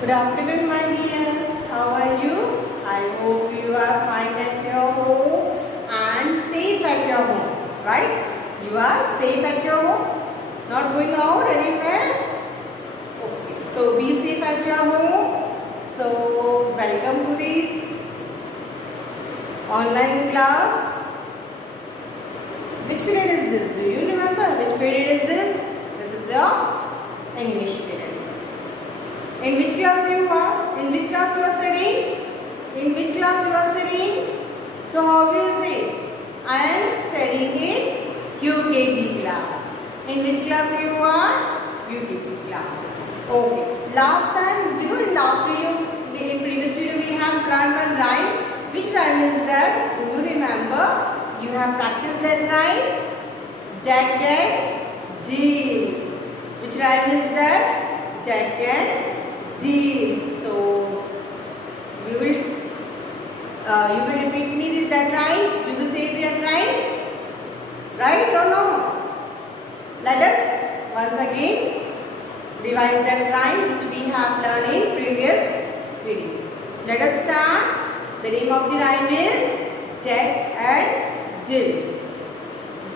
Good afternoon, my dears. How are you? I hope you are fine at your home and safe at your home. Right? You are safe at your home? Not going out anywhere? Okay. So be safe at your home. So welcome to this online class. Which period is this? Do you remember? Which period is this? This is your English period. In which class you are? In which class you are studying? In which class you are studying? So how will you say? I am studying in UKG class. In which class you are? UKG class. Okay. Last time, in last video, in previous video we have learned one rhyme. Which rhyme is that? Do you remember? You have practiced that rhyme? Jack and Jill. Which rhyme is that? Jack and Jill. So you will repeat me that rhyme. You will say that rhyme, right or no? Let us once again revise that rhyme which we have learned in previous video. Let us start. The name of the rhyme is Jack and Jill.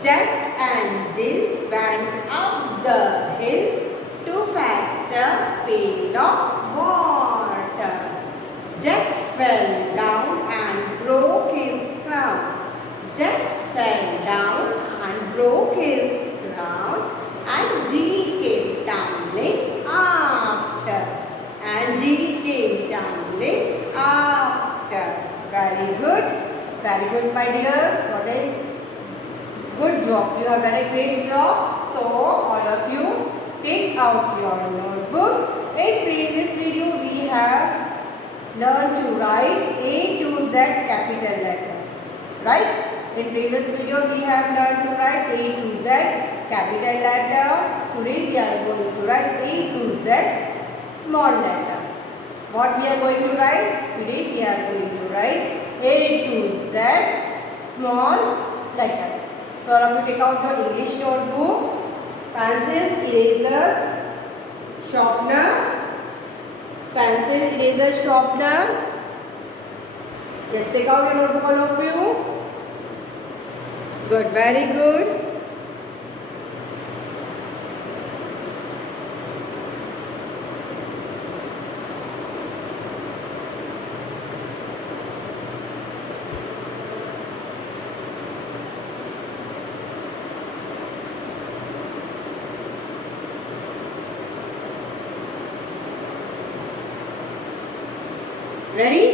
Jack and Jill went up the hill to fetch a pail of water. Jack fell down and broke his crown. Jack fell down and broke his crown, and Jill came tumbling after. And Jill came tumbling after. Very good, my dears. What a good job. You have done a great job. So all of you, take out your notebook. In previous video we have learned to write A to Z capital letters. Right? In previous video we have learned to write A to Z capital letter. Today we are going to write A to Z small letter. What we are going to write? Today we are going to write A to Z small letters. So all of you take out your English notebook. Pencils, erasers, sharpener, pencil, eraser, sharpener. Just take out your notebook, all of you. Good, very good. Ready?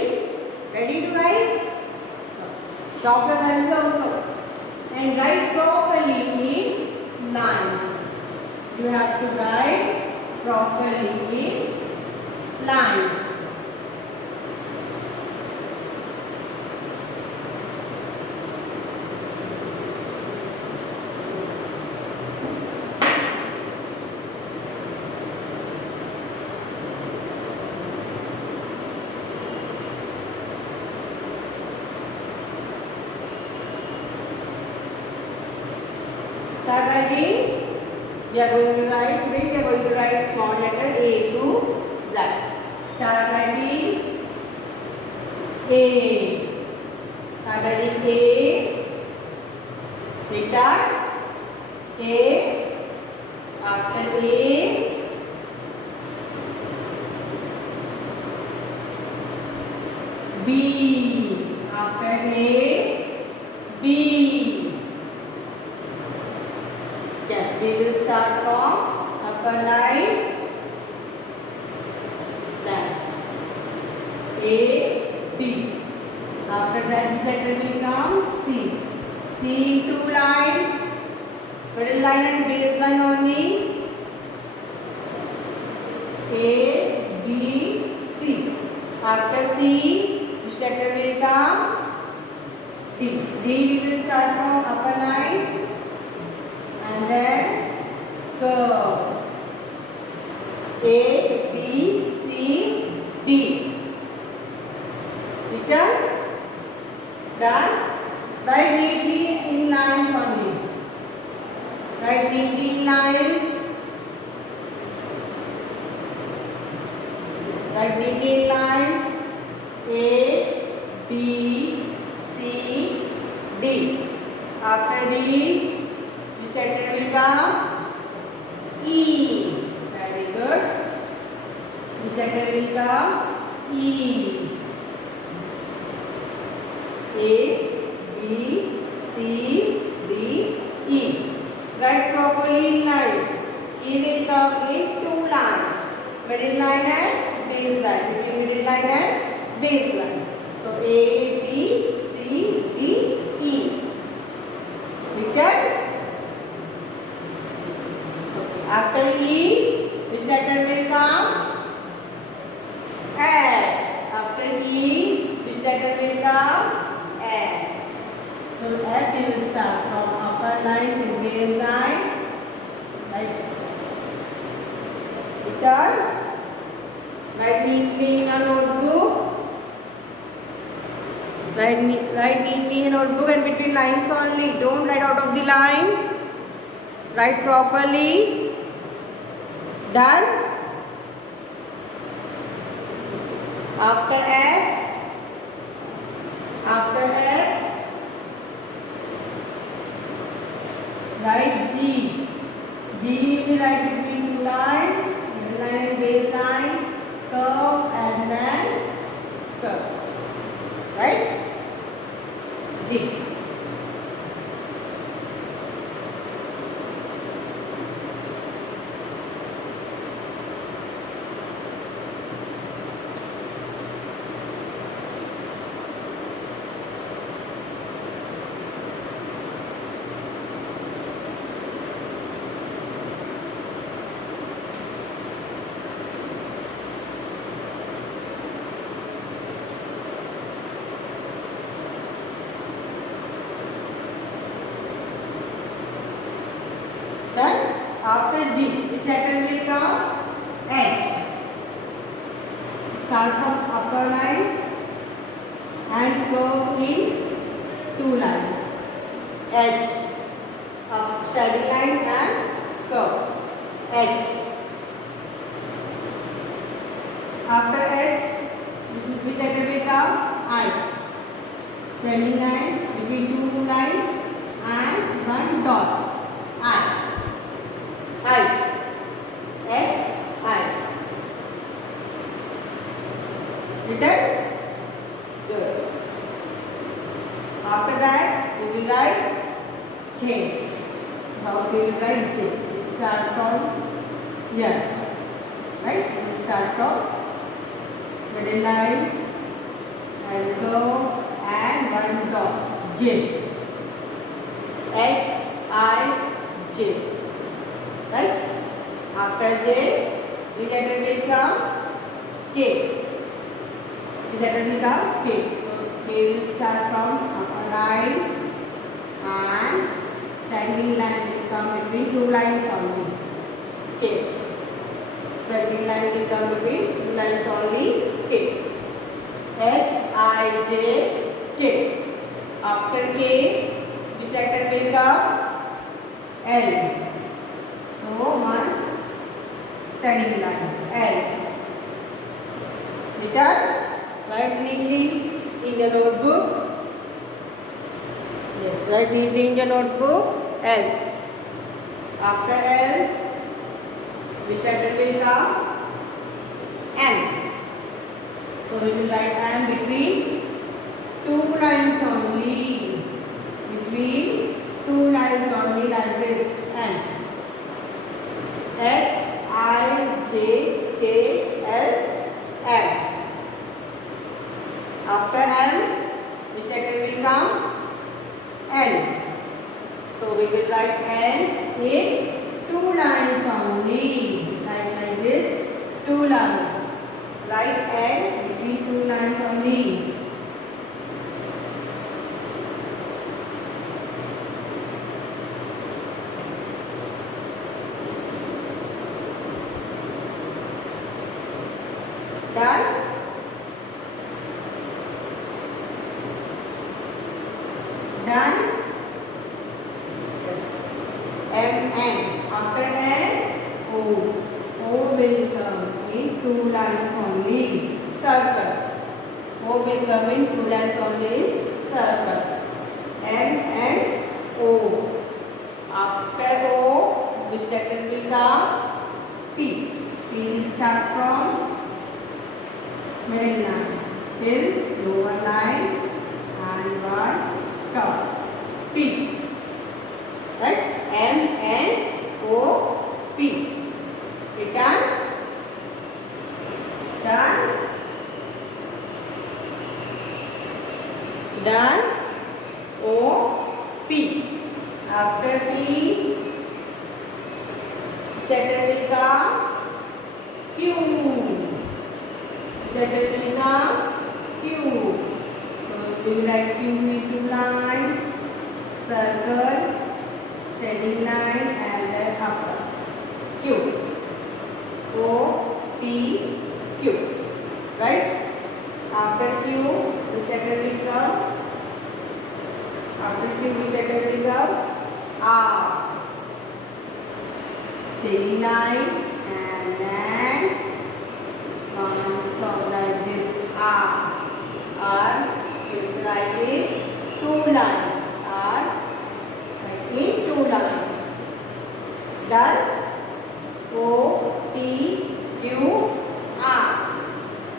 Ready to write? Sharpen pencil also. And write properly in lines. You have to write properly in lines. Start writing. We are going to write. We are going to write small letter A to Z. Start writing A. Start writing A. Later A. After A, B. After A, B. Yes, we will start from upper line. Then A, B. After that, this letter will come C. C in two lines. Middle line and base line only. A, B, C. After C, which letter will come? D. D we will start from upper line. And then curve. A, B, C, D. Written? Done? Write neatly in lines only. Write neatly in lines. Write neatly in lines. A, B, C, D. After D, which letter will come? E. Very good. Which letter will come? E. A, B, C, D, E. Write properly in lines. E will come in two lines. Middle line and base line. Between middle line and base line. So A, B, C, D, E. Written. After E, which letter will come? F. After E, which letter will come? F. So F we will start from upper line to base line. Right. Return. Write neatly in a notebook. Write neatly in a notebook and between lines only. Don't write out of the line. Write properly. Done. After F, write G. G will write between two lines, middle line and base line, curve and then curve. Right? G. Then after G, which letter will come? H. Start from upper line and go in two lines. H. Up steady line and curve. H. After H, which letter will come? I. Steady line between two lines and one dot. I. H, I. Written? Good. After that, we will write J. How we will write J? We start from here. Right? We start from middle line and curve and one dot. J. H, I, J. Right? After J, which letter will come? K. Which letter will come? K. So K will start from upper line and standing line will come between two lines only. K. Standing line will come between two lines only. K. H, I, J, K. After K, which letter will come? L. So one standing line L. Return. Write neatly in your notebook. Yes, write neatly in your notebook L. After L, which letter will come? M. So we will write M between two lines only. Between two lines only like this. M. H, I, J, K, L, M. After M, which letter will come? N. So we will write N in two lines only. Like this, two lines. Write N between two lines only. Done? Done? Yes. M, N. After N, O. O will come in two lines only. Circle. O will come in two lines only. Circle. M and O. After O, which letter will come? P. P will start from middle line till lower line and one top. P. Right? M and O, P. Okay, done? Done? Done? O, P. After P, letter will come Q. Letter will come Q. So we will write Q in two lines, circle, steady line, and then upper. Q. O, P, Q. Right? After Q, which letter will come? After Q, which letter will come? R. Steady line, and then from like this R. R will write in two lines. R write in two lines. Done? O, P, Q, R.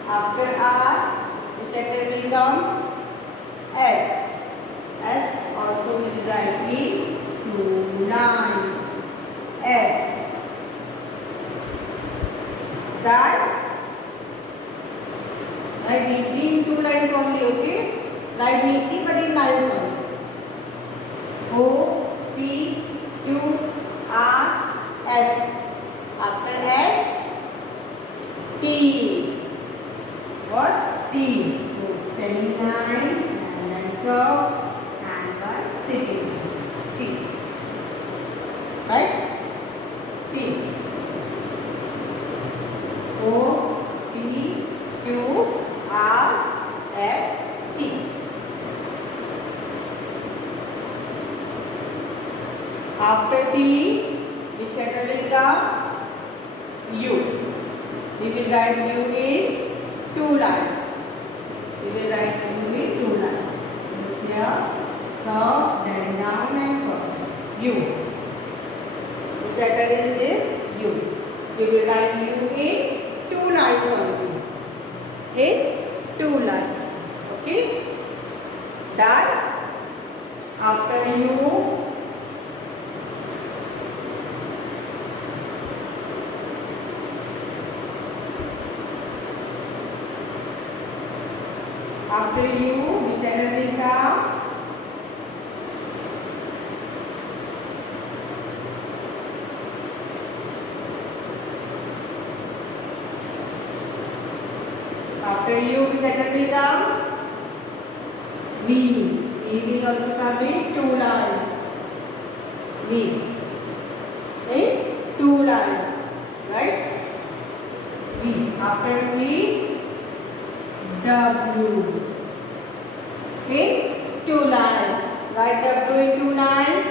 After R, which letter will come? S. S also will write in two lines. S. Done? Write neatly in two lines only, okay? Write neatly but in lines only. O, P, Q, R, S. After S, T. What? T. So steady line and then curve and one sitting line. T. Right? T. O, P, Q, R, S, T. After T, which letter will come? U. We will write U in two lines. We will write U in two lines. Here, curve, then down and curve. U. Which letter is this? U. We will write U in two lines only. In two lines. Okay? Done? After U, after U, which letter will come? After U, which letter will come? V. V will also come in two lines. V. In two lines. Right? V. After V, W. In two lines. Write W in two lines.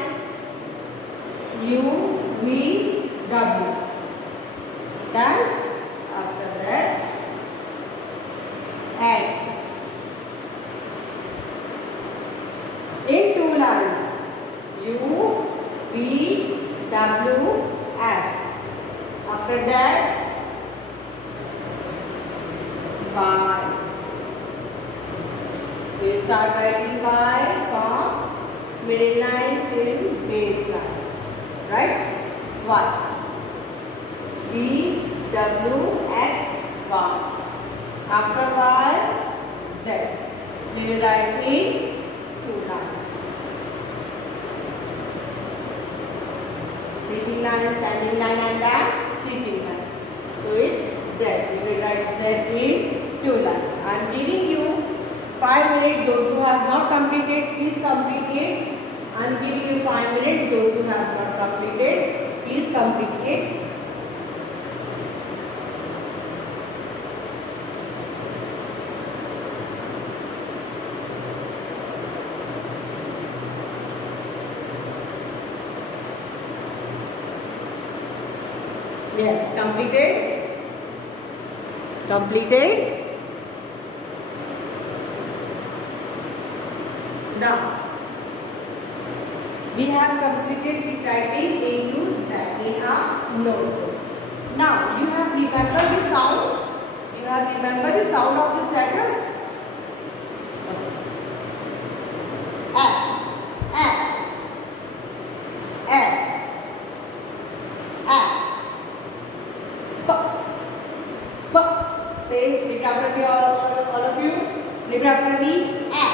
U, V, W. Done? After that, X. In two lines. U, V, W, X. After that, Y. We start writing Y from middle line till base line. Right? Y. V, W, X, Y. After Y, Z. We will write in two lines. Sleeping line, standing line, and then sleeping line. So it's Z. We will write Z in two lines. I am giving you 5 minutes. Those who have not completed, please complete it. I am giving you 5 minutes. Those who have not completed, please complete it. Yes, completed. Completed? Now, we have completed writing A to Z in our notebook. Now, you have remembered the sound. You have remembered the sound of these letters. A, A, A, A, B, B. Say, repeat after me, all of you. Repeat after me. A,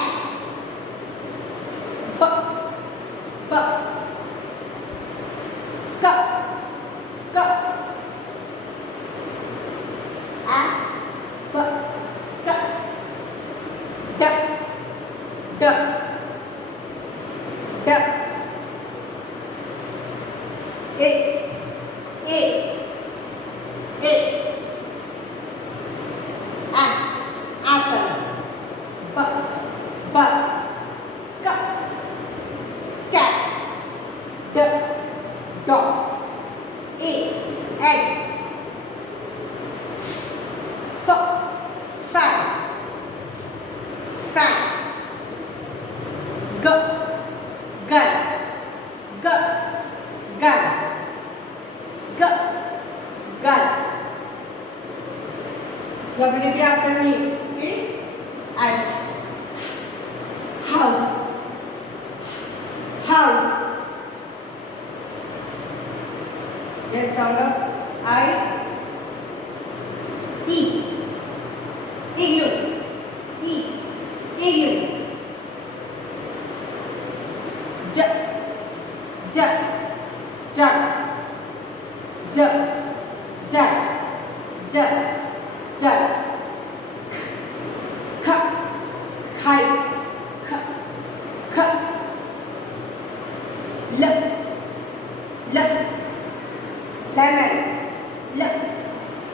B, B, K, K, A, B, K, D, D, D, A, apple, bus, cat, dog, egg, fan, gun, now repeat after me. Okay? H, house, yes, sound of I, E, igloo, igloo, J, jug, kite,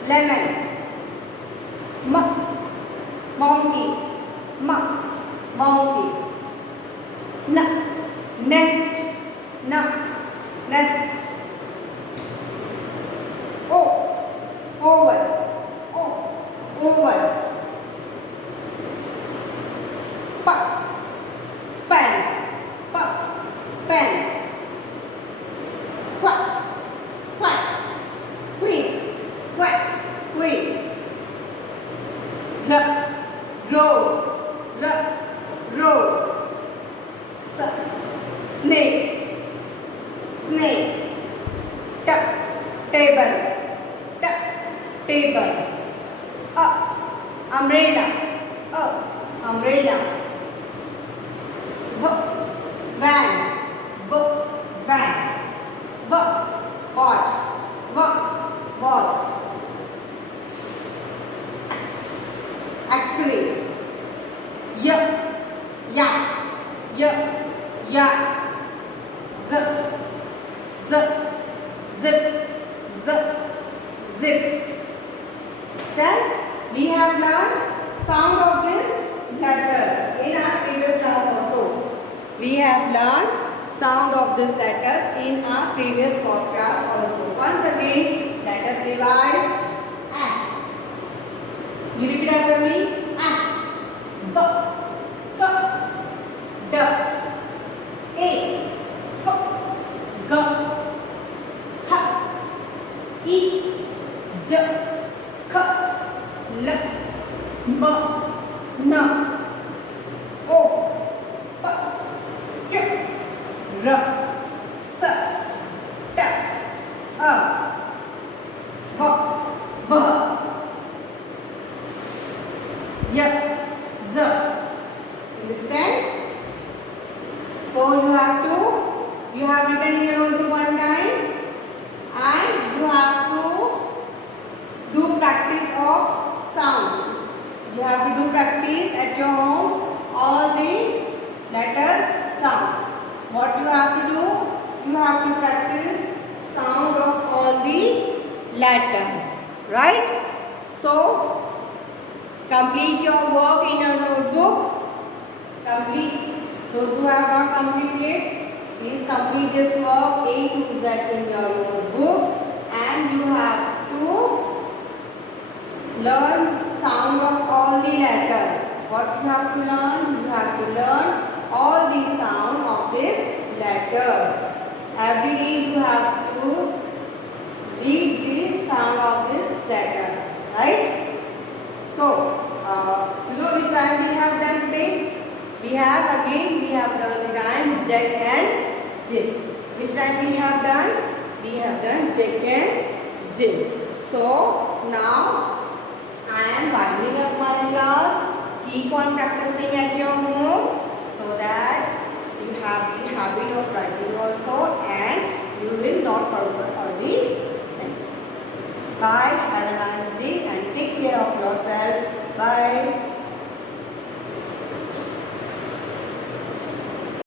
lemon, monkey, nest, oval, pen, queen, rose, snake, table, umbrella, van, watch, X-ray, yak, zip. Then we have learned sound of these letters in our previous class also. We have learned sound of these letters in our previous podcast also. Once again, let us revise. A. You repeat after me. A, B, K, D, A, F, G, H, I, J, K, L, M, N, O, P, Q, R, S, T, U, V, Y, Z. Understand? So you have written in your notebook one time, and you have to do practice of sound. You have to do practice at your home, all the letters sound. What you have to do? You have to practice sound of all the letters. Right? So, complete your work in your notebook. Complete. Those who have not completed, please complete this work A to Z in your notebook, and you have to learn of all the letters. What you have to learn? You have to learn all the sound of this letters. Every day you have to read the sound of this letter, right? So, you know which rhyme we have done today? We have done the rhyme Jack and Jill. Which rhyme we have done? We have done Jack and Jill. So, now I am winding up my class. Keep on practicing at your home so that you have the habit of writing also and you will not forget all the things. Bye. Have a nice day and take care of yourself. Bye.